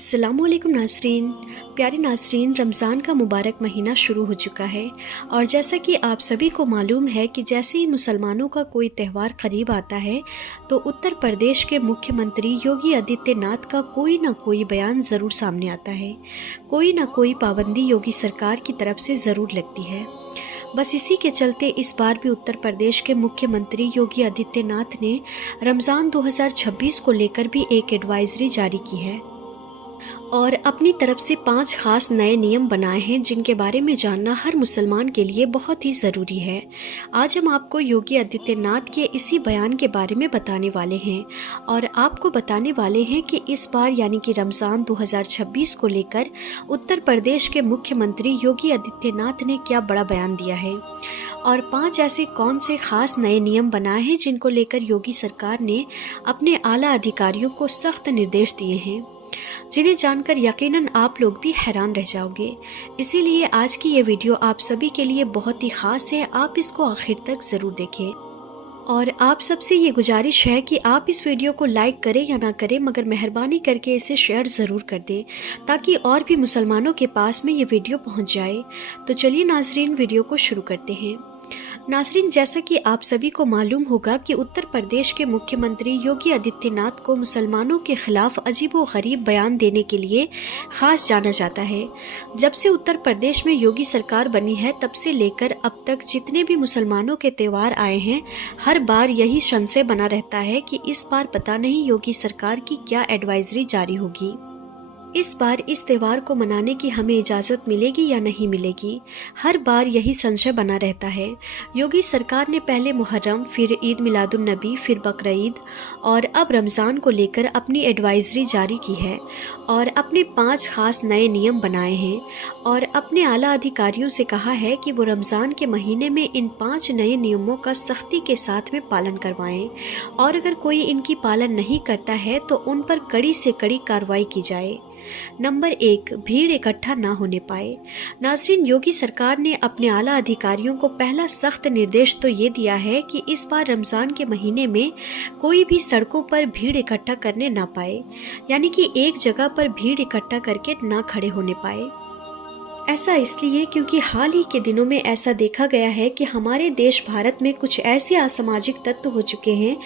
अस्सलामुअलैकुम नाज़रीन। प्यारे नाज़रीन, रमज़ान का मुबारक महीना शुरू हो चुका है और जैसा कि आप सभी को मालूम है कि जैसे ही मुसलमानों का कोई त्यौहार करीब आता है तो उत्तर प्रदेश के मुख्यमंत्री योगी आदित्यनाथ का कोई ना कोई बयान ज़रूर सामने आता है। कोई ना कोई पाबंदी योगी सरकार की तरफ से ज़रूर लगती है। बस इसी के चलते इस बार भी उत्तर प्रदेश के मुख्यमंत्री योगी आदित्यनाथ ने रमज़ान 2026 को लेकर भी एक एडवाइजरी जारी की है और अपनी तरफ से 5 खास नए नियम बनाए हैं जिनके बारे में जानना हर मुसलमान के लिए बहुत ही ज़रूरी है। आज हम आपको योगी आदित्यनाथ के इसी बयान के बारे में बताने वाले हैं और आपको बताने वाले हैं कि इस बार यानी कि रमज़ान 2026 को लेकर उत्तर प्रदेश के मुख्यमंत्री योगी आदित्यनाथ ने क्या बड़ा बयान दिया है और 5 ऐसे कौन से खास नए नियम बनाए हैं जिनको लेकर योगी सरकार ने अपने आला अधिकारियों को सख्त निर्देश दिए हैं, जिन्हें जानकर यकीनन आप लोग भी हैरान रह जाओगे। इसीलिए आज की ये वीडियो आप सभी के लिए बहुत ही खास है, आप इसको आखिर तक ज़रूर देखें। और आप सबसे ये गुजारिश है कि आप इस वीडियो को लाइक करें या ना करें, मगर मेहरबानी करके इसे शेयर ज़रूर कर दें ताकि और भी मुसलमानों के पास में ये वीडियो पहुंच जाए। तो चलिए नाजरीन, वीडियो को शुरू करते हैं। नाजरीन, जैसा कि आप सभी को मालूम होगा कि उत्तर प्रदेश के मुख्यमंत्री योगी आदित्यनाथ को मुसलमानों के खिलाफ अजीब व गरीब बयान देने के लिए खास जाना जाता है। जब से उत्तर प्रदेश में योगी सरकार बनी है तब से लेकर अब तक जितने भी मुसलमानों के त्यौहार आए हैं, हर बार यही संशय बना रहता है कि इस बार पता नहीं योगी सरकार की क्या एडवाइजरी जारी होगी। इस बार इस त्यौहार को मनाने की हमें इजाज़त मिलेगी या नहीं मिलेगी, हर बार यही संशय बना रहता है। योगी सरकार ने पहले मुहर्रम, फिर ईद मिलादुन नबी, फिर बकरीद और अब रमज़ान को लेकर अपनी एडवाइजरी जारी की है और अपने 5 खास नए नियम बनाए हैं और अपने आला अधिकारियों से कहा है कि वो रमज़ान के महीने में इन 5 नए नियमों का सख्ती के साथ में पालन करवाएं और अगर कोई इनकी पालन नहीं करता है तो उन पर कड़ी से कड़ी कार्रवाई की जाए। नंबर 1, भीड़ इकट्ठा ना होने पाए। नाजरीन, योगी सरकार ने अपने आला अधिकारियों को पहला सख्त निर्देश तो ये दिया है कि इस बार रमज़ान के महीने में कोई भी सड़कों पर भीड़ इकट्ठा करने ना पाए, यानी कि एक जगह पर भीड़ इकट्ठा करके ना खड़े होने पाए। ऐसा इसलिए क्योंकि हाल ही के दिनों में ऐसा देखा गया है कि हमारे देश भारत में कुछ ऐसे असामाजिक तत्व हो चुके हैं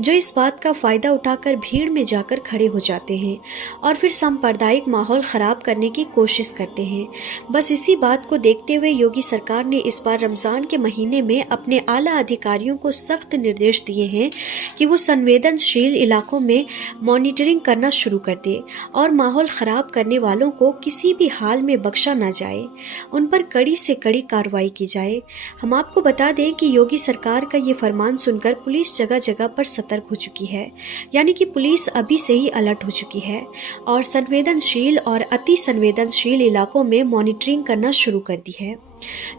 जो इस बात का फ़ायदा उठाकर भीड़ में जाकर खड़े हो जाते हैं और फिर सांप्रदायिक माहौल ख़राब करने की कोशिश करते हैं। बस इसी बात को देखते हुए योगी सरकार ने इस बार रमज़ान के महीने में अपने आला अधिकारियों को सख्त निर्देश दिए हैं कि वो संवेदनशील इलाकों में मॉनिटरिंग करना शुरू कर दे और माहौल ख़राब करने वालों को किसी भी हाल में बख्शा ना जाए, उन पर कड़ी से कड़ी कार्रवाई की जाए। हम आपको बता दें कि योगी सरकार का ये फरमान सुनकर पुलिस जगह जगह पर सतर्क हो चुकी है, यानी कि पुलिस अभी से ही अलर्ट हो चुकी है और संवेदनशील और अति संवेदनशील इलाकों में मॉनिटरिंग करना शुरू कर दी है,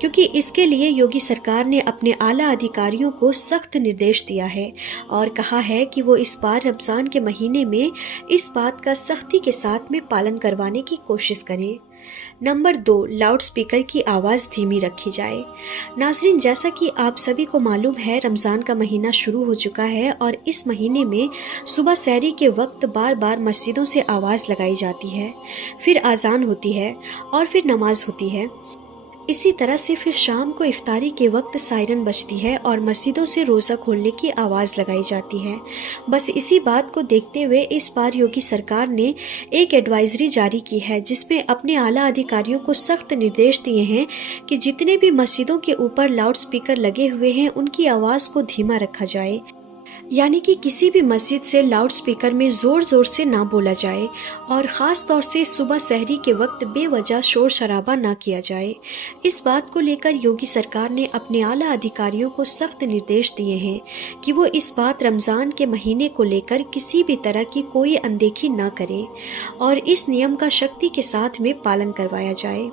क्योंकि इसके लिए योगी सरकार ने अपने आला अधिकारियों को सख्त निर्देश दिया है और कहा है कि वो इस बार रमज़ान के महीने में इस बात का सख्ती के साथ में पालन करवाने की कोशिश करें। नंबर 2, लाउड स्पीकर की आवाज़ धीमी रखी जाए। नाजरीन, जैसा कि आप सभी को मालूम है, रमज़ान का महीना शुरू हो चुका है और इस महीने में सुबह सहरी के वक्त बार बार मस्जिदों से आवाज़ लगाई जाती है, फिर अजान होती है और फिर नमाज होती है। इसी तरह से फिर शाम को इफ्तारी के वक्त सायरन बजती है और मस्जिदों से रोज़ा खोलने की आवाज़ लगाई जाती है। बस इसी बात को देखते हुए इस बार योगी सरकार ने एक एडवाइजरी जारी की है जिसमें अपने आला अधिकारियों को सख्त निर्देश दिए हैं कि जितने भी मस्जिदों के ऊपर लाउड स्पीकर लगे हुए हैं उनकी आवाज़ को धीमा रखा जाए, यानी कि किसी भी मस्जिद से लाउड स्पीकर में ज़ोर ज़ोर से ना बोला जाए और ख़ास तौर से सुबह सहरी के वक्त बेवजह शोर शराबा ना किया जाए। इस बात को लेकर योगी सरकार ने अपने आला अधिकारियों को सख्त निर्देश दिए हैं कि वो इस बात रमज़ान के महीने को लेकर किसी भी तरह की कोई अनदेखी ना करे और इस नियम का सख्ती के साथ में पालन करवाया जाए।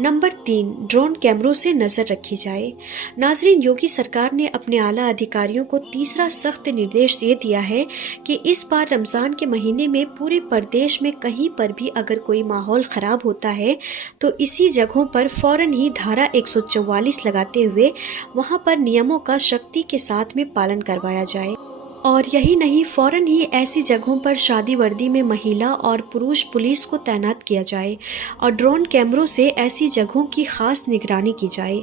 नंबर 3, ड्रोन कैमरों से नज़र रखी जाए। नाजरीन, योगी सरकार ने अपने आला अधिकारियों को तीसरा सख्त निर्देश ये दिया है कि इस बार रमज़ान के महीने में पूरे प्रदेश में कहीं पर भी अगर कोई माहौल ख़राब होता है तो इसी जगहों पर फ़ौरन ही धारा 144 लगाते हुए वहाँ पर नियमों का सख्ती के साथ में पालन करवाया जाए और यही नहीं, फ़ौरन ही ऐसी जगहों पर शादी वर्दी में महिला और पुरुष पुलिस को तैनात किया जाए और ड्रोन कैमरों से ऐसी जगहों की ख़ास निगरानी की जाए।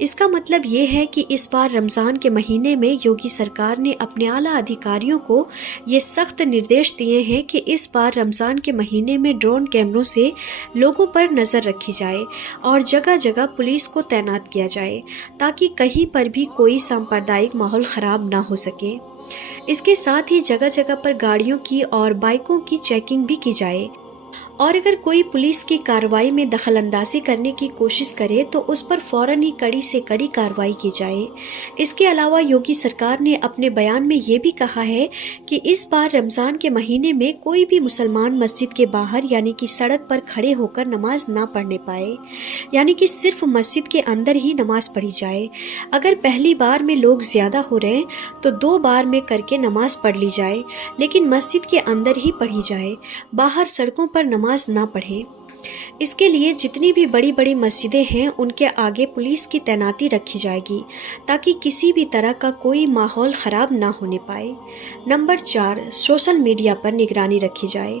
इसका मतलब ये है कि इस बार रमज़ान के महीने में योगी सरकार ने अपने आला अधिकारियों को ये सख्त निर्देश दिए हैं कि इस बार रमज़ान के महीने में ड्रोन कैमरों से लोगों पर नज़र रखी जाए और जगह जगह पुलिस को तैनात किया जाए ताकि कहीं पर भी कोई सांप्रदायिक माहौल ख़राब ना हो सके। इसके साथ ही जगह जगह पर गाड़ियों की और बाइकों की चेकिंग भी की जाए और अगर कोई पुलिस की कार्रवाई में दखलंदाजी करने की कोशिश करे तो उस पर फ़ौरन ही कड़ी से कड़ी कार्रवाई की जाए। इसके अलावा योगी सरकार ने अपने बयान में ये भी कहा है कि इस बार रमज़ान के महीने में कोई भी मुसलमान मस्जिद के बाहर यानी कि सड़क पर खड़े होकर नमाज ना पढ़ने पाए, यानी कि सिर्फ मस्जिद के अंदर ही नमाज पढ़ी जाए। अगर पहली बार में लोग ज़्यादा हो रहे हैं तो 2 बार में करके नमाज पढ़ ली जाए, लेकिन मस्जिद के अंदर ही पढ़ी जाए, बाहर सड़कों पर नमाज ना पढ़े। इसके लिए जितनी भी बड़ी बड़ी मस्जिदें हैं उनके आगे पुलिस की तैनाती रखी जाएगी ताकि किसी भी तरह का कोई माहौल ख़राब ना होने पाए। नंबर 4, सोशल मीडिया पर निगरानी रखी जाए।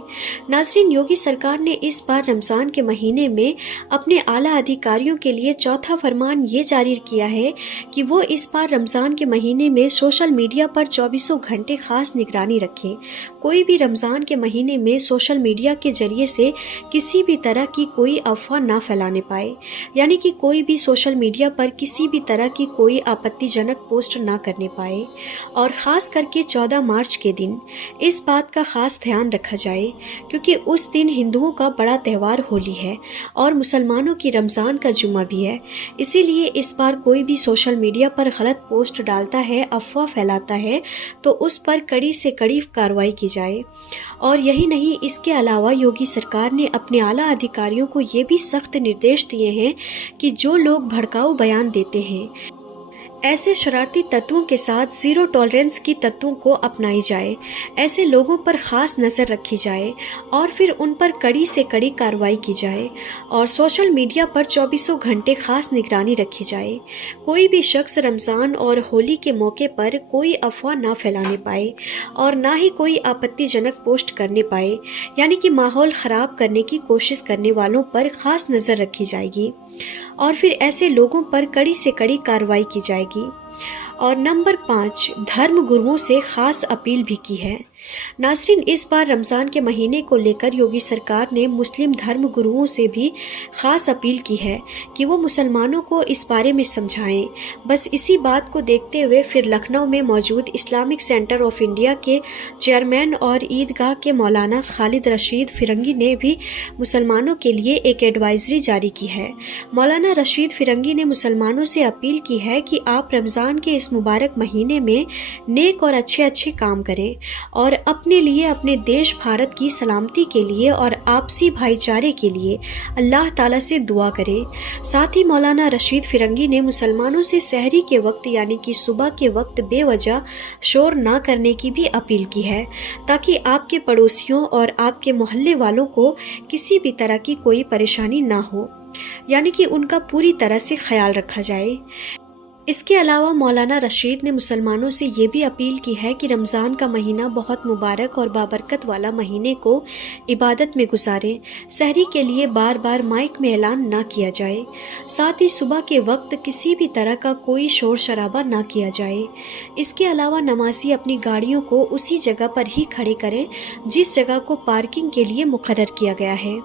नाज़रीन, योगी सरकार ने इस बार रमज़ान के महीने में अपने आला अधिकारियों के लिए चौथा फरमान ये जारी किया है कि वो इस बार रमज़ान के महीने में सोशल मीडिया पर 24 घंटे ख़ास निगरानी रखें। कोई भी रमज़ान के महीने में सोशल मीडिया के ज़रिए से किसी भी तरह की कोई अफवाह ना फैलाने पाए, यानी कि कोई भी सोशल मीडिया पर किसी भी तरह की कोई आपत्तिजनक पोस्ट ना करने पाए। और ख़ास करके 14 मार्च के दिन इस बात का ख़ास ध्यान रखा जाए क्योंकि उस दिन हिंदुओं का बड़ा त्यौहार होली है और मुसलमानों की रमज़ान का जुम्मा भी है। इसीलिए इस बार कोई भी सोशल मीडिया पर गलत पोस्ट डालता है, अफवाह फैलाता है तो उस पर कड़ी से कड़ी कार्रवाई की जाए। और यही नहीं, इसके अलावा योगी सरकार ने अपने आला अधिकारियों को ये भी सख्त निर्देश दिए हैं कि जो लोग भड़काऊ बयान देते हैं, ऐसे शरारती तत्वों के साथ ज़ीरो टॉलरेंस की तत्वों को अपनाई जाए। ऐसे लोगों पर ख़ास नज़र रखी जाए और फिर उन पर कड़ी से कड़ी कार्रवाई की जाए और सोशल मीडिया पर 24 घंटे ख़ास निगरानी रखी जाए। कोई भी शख्स रमज़ान और होली के मौके पर कोई अफवाह ना फैलाने पाए और ना ही कोई आपत्तिजनक पोस्ट करने पाए, यानी कि माहौल ख़राब करने की कोशिश करने वालों पर ख़ास नज़र रखी जाएगी और फिर ऐसे लोगों पर कड़ी से कड़ी कार्रवाई की जाएगी। और नंबर 5, धर्म गुरुओं से ख़ास अपील भी की है। नाज़रीन, इस बार रमज़ान के महीने को लेकर योगी सरकार ने मुस्लिम धर्म गुरुओं से भी ख़ास अपील की है कि वो मुसलमानों को इस बारे में समझाएं। बस इसी बात को देखते हुए फिर लखनऊ में मौजूद इस्लामिक सेंटर ऑफ इंडिया के चेयरमैन और ईदगाह के मौलाना खालिद रशीद फिरंगी ने भी मुसलमानों के लिए एक एडवाइजरी जारी की है। मौलाना रशीद फिरंगी ने मुसलमानों से अपील की है कि आप रमज़ान के इस मुबारक महीने में नेक और अच्छे काम करें और अपने लिए, अपने देश भारत की सलामती के लिए और आपसी भाईचारे के लिए अल्लाह ताला से दुआ करें। साथ ही मौलाना रशीद फिरंगी ने मुसलमानों से सहरी के वक्त यानी कि सुबह के वक्त बेवजह शोर ना करने की भी अपील की है ताकि आपके पड़ोसियों और आपके मोहल्ले वालों को किसी भी तरह की कोई परेशानी ना हो, यानी कि उनका पूरी तरह से ख्याल रखा जाए। इसके अलावा मौलाना रशीद ने मुसलमानों से ये भी अपील की है कि रमज़ान का महीना बहुत मुबारक और बाबरकत वाला महीने को इबादत में गुजारें। सहरी के लिए बार बार माइक में ऐलान ना किया जाए। साथ ही सुबह के वक्त किसी भी तरह का कोई शोर शराबा ना किया जाए। इसके अलावा नमाजी अपनी गाड़ियों को उसी जगह पर ही खड़े करें जिस जगह को पार्किंग के लिए मुकर्रर किया गया है,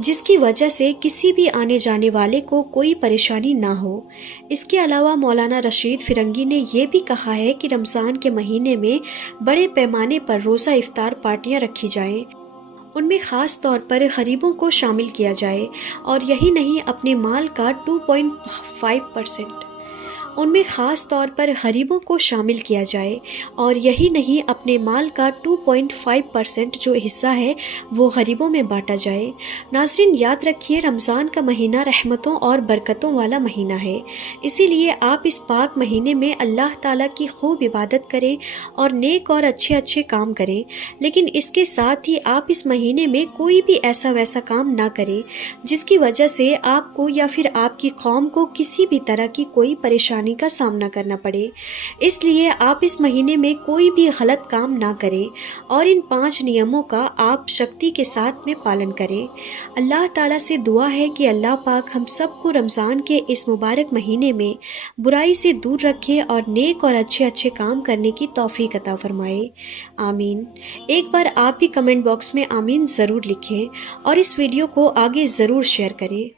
जिसकी वजह से किसी भी आने जाने वाले को कोई परेशानी ना हो। इसके अलावा मौलाना रशीद फिरंगी ने यह भी कहा है कि रमज़ान के महीने में बड़े पैमाने पर रोज़ा इफ्तार पार्टियां रखी जाएं। उनमें ख़ास तौर पर गरीबों को शामिल किया जाए और यही नहीं, अपने माल का 2.5% उनमें ख़ास तौर पर गरीबों को शामिल किया जाए और यही नहीं, अपने माल का 2.5% जो हिस्सा है वो गरीबों में बांटा जाए। नाज़रीन, याद रखिए, रमज़ान का महीना रहमतों और बरकतों वाला महीना है, इसीलिए आप इस पाक महीने में अल्लाह ताला की खूब इबादत करें और नेक और अच्छे काम करें। लेकिन इसके साथ ही आप इस महीने में कोई भी ऐसा वैसा काम ना करें जिसकी वजह से आपको या फिर आपकी कौम को किसी भी तरह की कोई परेशानी परेशानी का सामना करना पड़े। इसलिए आप इस महीने में कोई भी गलत काम ना करें और इन 5 नियमों का आप शक्ति के साथ में पालन करें। अल्लाह ताला से दुआ है कि अल्लाह पाक हम सबको रमज़ान के इस मुबारक महीने में बुराई से दूर रखे और नेक और अच्छे अच्छे काम करने की तौफीक अता फरमाए। आमीन। एक बार आप भी कमेंट बॉक्स में आमीन ज़रूर लिखें और इस वीडियो को आगे ज़रूर शेयर करें।